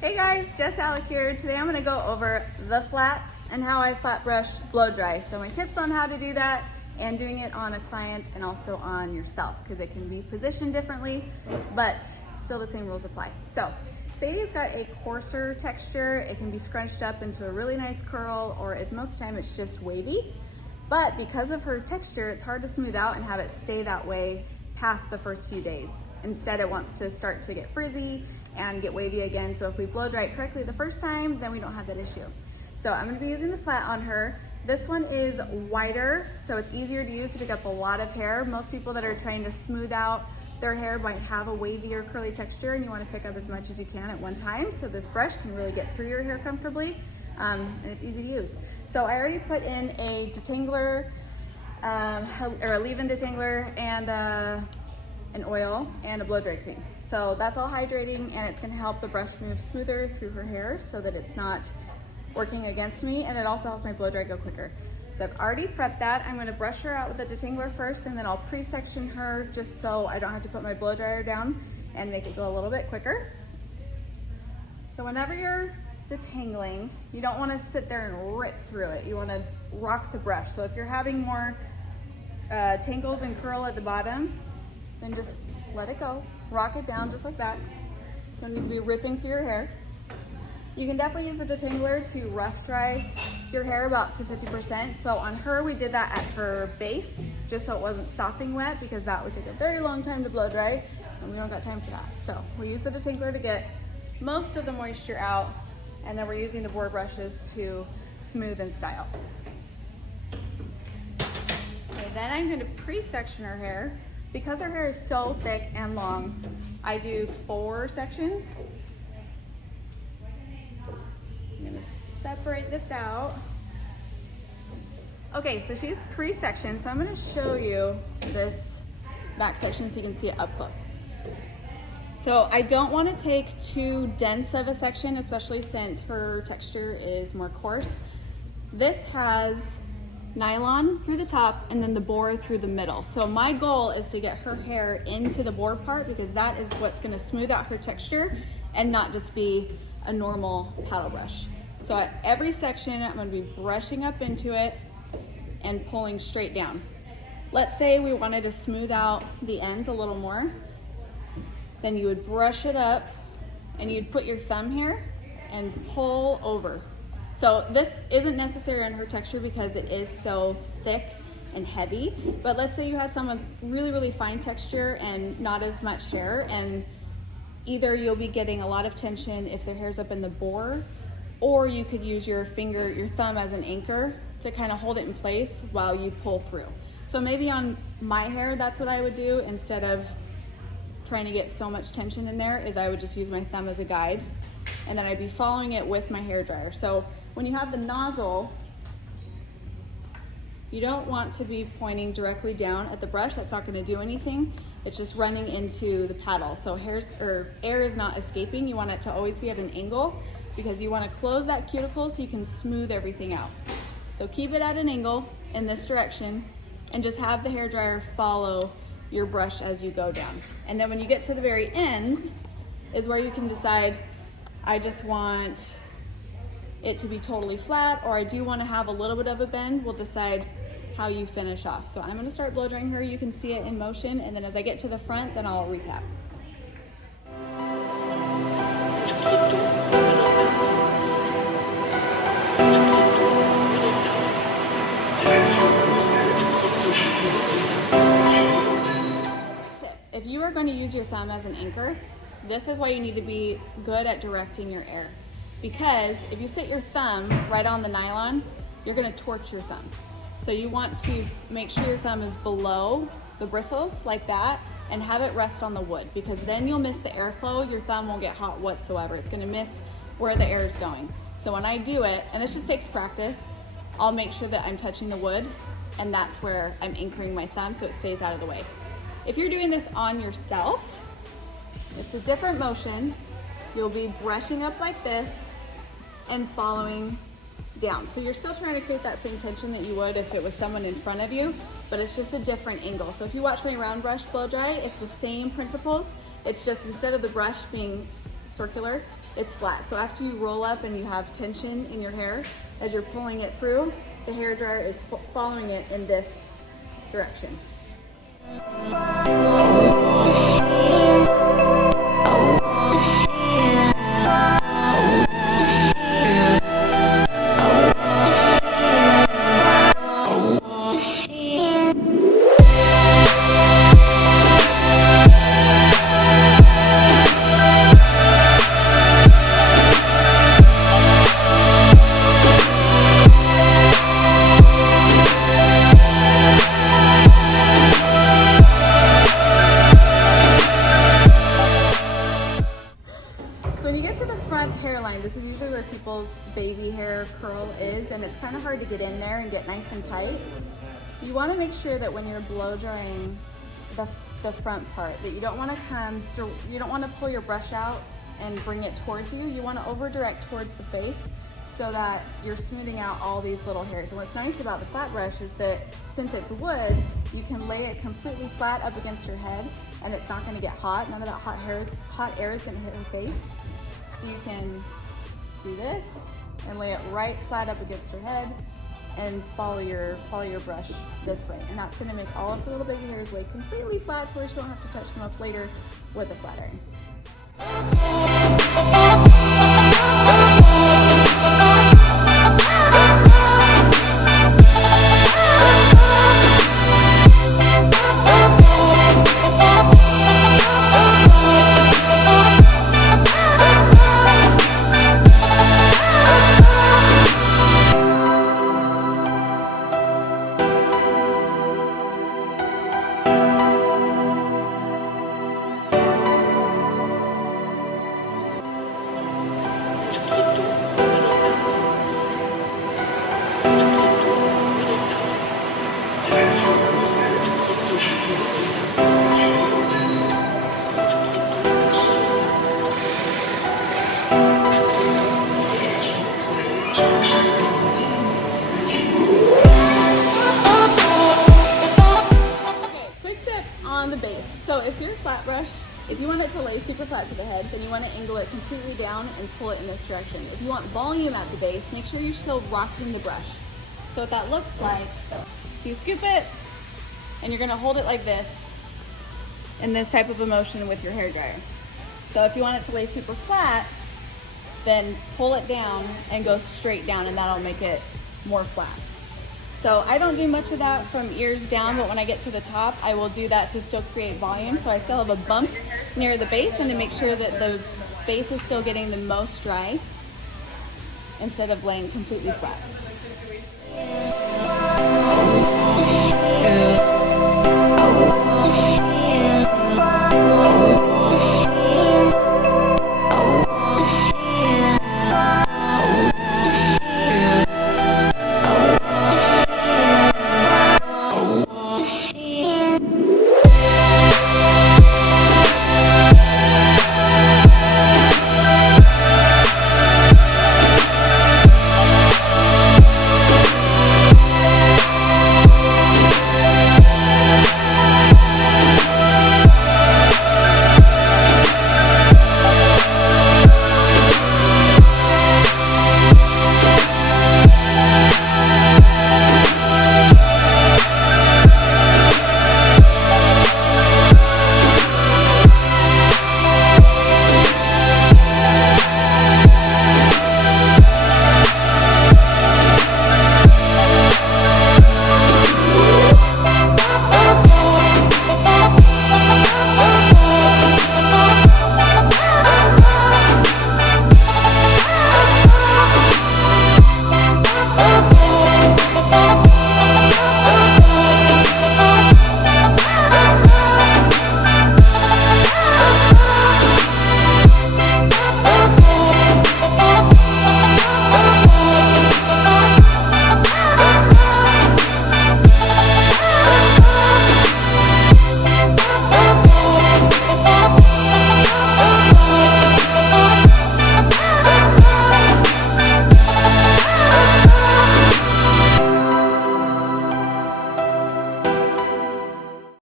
Hey guys, Jess Hallock here. Today I'm gonna go over the flat and how I flat brush blow dry. So my tips on how to do that and doing it on a client and also on yourself because it can be positioned differently, but still the same rules apply. So Sadie's got a coarser texture. It can be scrunched up into a really nice curl, or at most of the time it's just wavy. But because of her texture, it's hard to smooth out and have it stay that way past the first few days. Instead, it wants to start to get frizzy and get wavy again. So if we blow dry it correctly the first time, then we don't have that issue. So I'm gonna be using the flat on her. This one is wider, so it's easier to use to pick up a lot of hair. Most people that are trying to smooth out their hair might have a wavy or curly texture, and you wanna pick up as much as you can at one time. So this brush can really get through your hair comfortably, and it's easy to use. So I already put in a detangler, or a leave-in detangler, and an oil and a blow dry cream. So that's all hydrating, and it's gonna help the brush move smoother through her hair so that it's not working against me, and it also helps my blow dry go quicker. So I've already prepped that. I'm gonna brush her out with a detangler first, and then I'll pre-section her just so I don't have to put my blow dryer down and make it go a little bit quicker. So whenever you're detangling, you don't wanna sit there and rip through it. You wanna rock the brush. So if you're having more tangles and curl at the bottom, then just let it go. Rock it down just like that. You don't need to be ripping through your hair. You can definitely use the detangler to rough dry your hair about to 50%. So on her, we did that at her base, just so it wasn't sopping wet, because that would take a very long time to blow dry, and we don't got time for that. So we use the detangler to get most of the moisture out, and then we're using the board brushes to smooth and style. Okay, then I'm gonna pre-section her hair. Because her hair is so thick and long, I do 4 sections. I'm gonna separate this out. Okay, so she's pre-sectioned, so I'm gonna show you this back section so you can see it up close. So I don't wanna take too dense of a section, especially since her texture is more coarse. This has nylon through the top and then the boar through the middle. So my goal is to get her hair into the boar part, because that is what's gonna smooth out her texture and not just be a normal paddle brush. So at every section, I'm gonna be brushing up into it and pulling straight down. Let's say we wanted to smooth out the ends a little more, then you would brush it up and you'd put your thumb here and pull over. So this isn't necessary on her texture because it is so thick and heavy, but let's say you had someone really, really fine texture and not as much hair, and either you'll be getting a lot of tension if their hair's up in the boar, or you could use your finger, your thumb as an anchor to kind of hold it in place while you pull through. So maybe on my hair, that's what I would do instead of trying to get so much tension in there, is I would just use my thumb as a guide, and then I'd be following it with my hair dryer. So when you have the nozzle, you don't want to be pointing directly down at the brush. That's not going to do anything. It's just running into the paddle. So air is not escaping. You want it to always be at an angle, because you want to close that cuticle so you can smooth everything out. So keep it at an angle in this direction and just have the hair dryer follow your brush as you go down. And then when you get to the very ends is where you can decide, I just want it to be totally flat, or I do want to have a little bit of a bend. We'll decide how you finish off. So I'm going to start blow drying her. You can see it in motion, and then as I get to the front, then I'll recap. If you are going to use your thumb as an anchor, this is why you need to be good at directing your air. Because if you sit your thumb right on the nylon, you're gonna torch your thumb. So you want to make sure your thumb is below the bristles like that and have it rest on the wood, because then you'll miss the airflow. Your thumb won't get hot whatsoever. It's gonna miss where the air is going. So when I do it, and this just takes practice, I'll make sure that I'm touching the wood, and that's where I'm anchoring my thumb so it stays out of the way. If you're doing this on yourself, it's a different motion. You'll be brushing up like this and following down. So you're still trying to create that same tension that you would if it was someone in front of you, but it's just a different angle. So if you watch my round brush blow dry, it's the same principles. It's just instead of the brush being circular, it's flat. So after you roll up and you have tension in your hair, as you're pulling it through, the hair dryer is following it in this direction. Hairline, this is usually where people's baby hair curl is, and it's kind of hard to get in there and get nice and tight. You want to make sure that when you're blow drying the front part, that you don't want to pull your brush out and bring it towards you. You want to over direct towards the face so that you're smoothing out all these little hairs. And what's nice about the flat brush is that since it's wood, you can lay it completely flat up against your head and it's not going to get hot. None of that hot air is going to hit your face. So you can do this and lay it right flat up against your head and follow your brush this way. And that's going to make all of the little baby hairs lay completely flat to where you don't have to touch them up later with a flat iron. On the base. So if your flat brush, if you want it to lay super flat to the head, then you want to angle it completely down and pull it in this direction. If you want volume at the base, make sure you're still rocking the brush. So what that looks like, you scoop it and you're going to hold it like this in this type of a motion with your hair dryer. So if you want it to lay super flat, then pull it down and go straight down, and that'll make it more flat. So I don't do much of that from ears down, but when I get to the top, I will do that to still create volume. So I still have a bump near the base and to make sure that the base is still getting the most dry instead of laying completely flat.